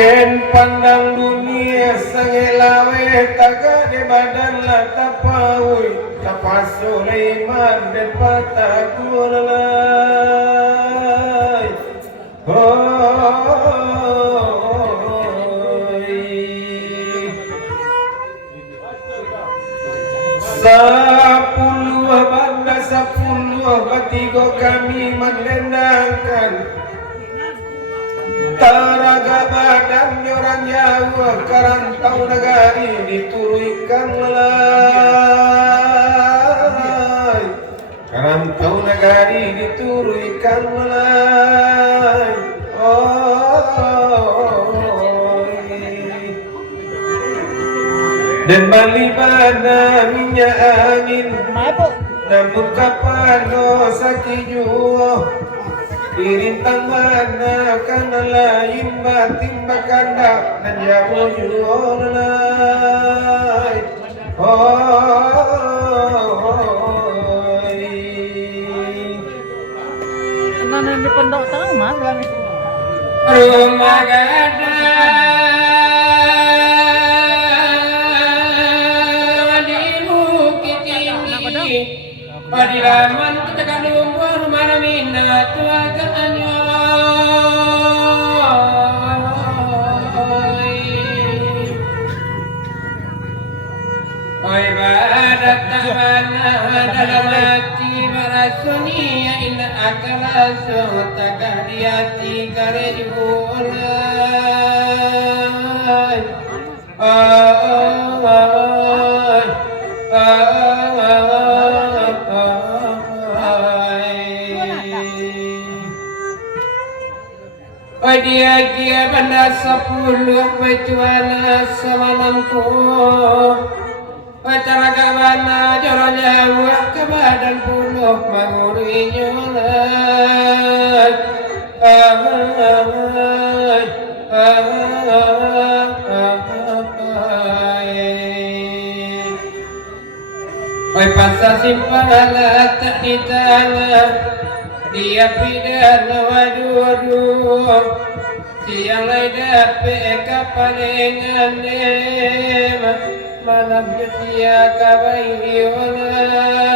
Den pandang dunia sangelawe taga de badan la tapawi tapasuleiman den patakulai Sepuluh bangga sepuluh batigo kami mendendangkan taraga badan orang Jawa karantau negari diturikan melai karantau negari diturikan melai dan balibana minyak angin namun kapan sakit juo dirintang mana kana lain batin bakanda nan jamu juolai Nana di pondok tahu mas lagi rumah gada di bukit tinggi padilaman kita kan lumpur mana minat tuagannya oi badat tamana dalam hati marasunia inna akalasu takariati karejulai dia benda 10 becuana samanamku Pacara kabana joro jawa ke badan puluh mangurinya Oi pasal simpala tak ditala dia pidana waduh siang lai dape kapalengan malam dia kawai violat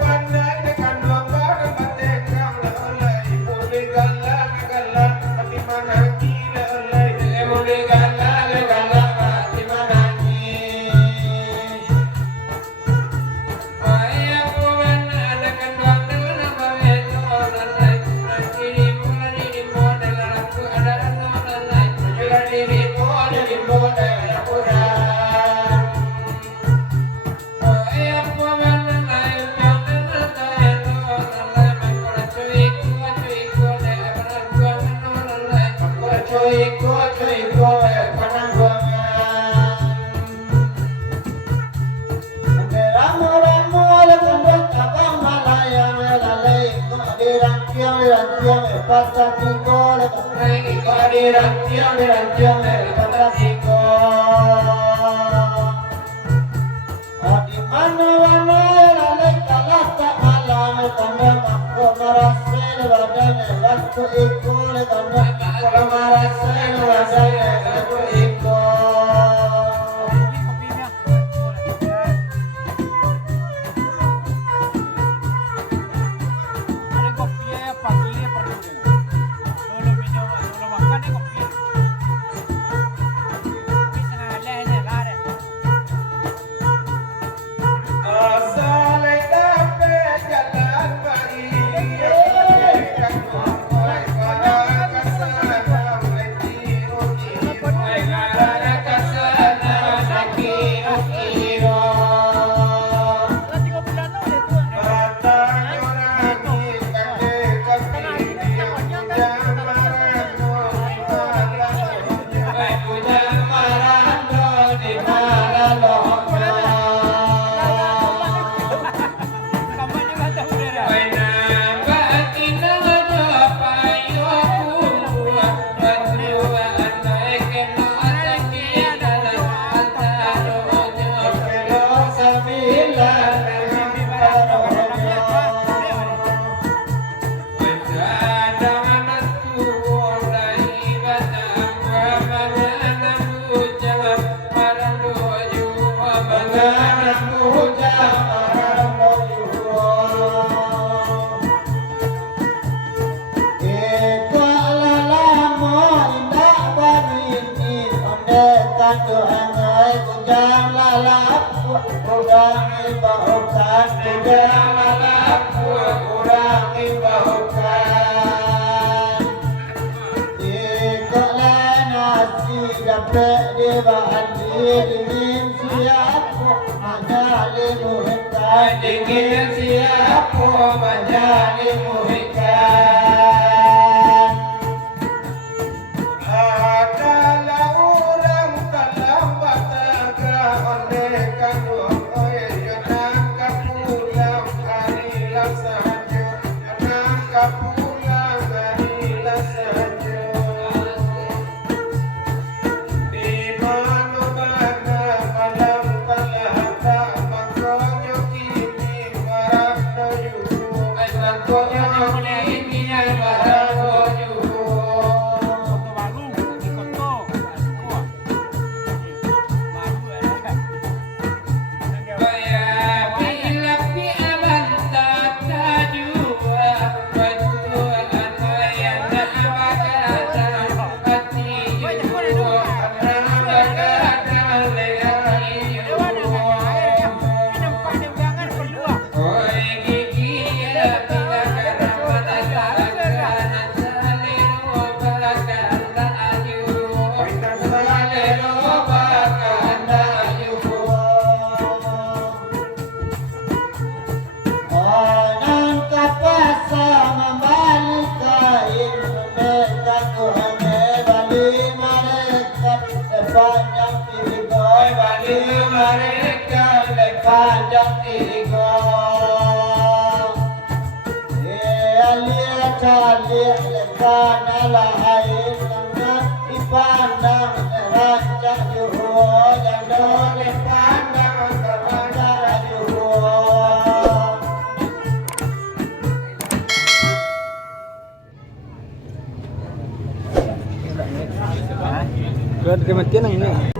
Pandai dengan domba dan batik Ada kopi ya pagi perlu deh. Kalau minum, kalau makan ya kopi. Kopi setengah lehnya lah deh. Dingin siapa menjadi muhibkan. Adalah orang terlambat tegak oleh kandung oi nak pulang harilah saja, nak pulang harilah saja. Di mana malam telah tak menggoyo kini barat doyu, menggoyo kini barat doyu. Foto baru, di foto. Wah. Baru ya. Kaya bila piaman tata jua, berdua yang nak bagada hati jua, nak bagada lehati jua. Oi gigi ya bila kerana takkan salero bagada jua, salero bagada jua. Orang kapasa membalika Indonesia kuhame bali mereka sepanjang tiga bali mereka sepanjang tiga. Alia calik lekana lain sangat dipandang raja juhu dan dipandang raja juhu. Kematian ini.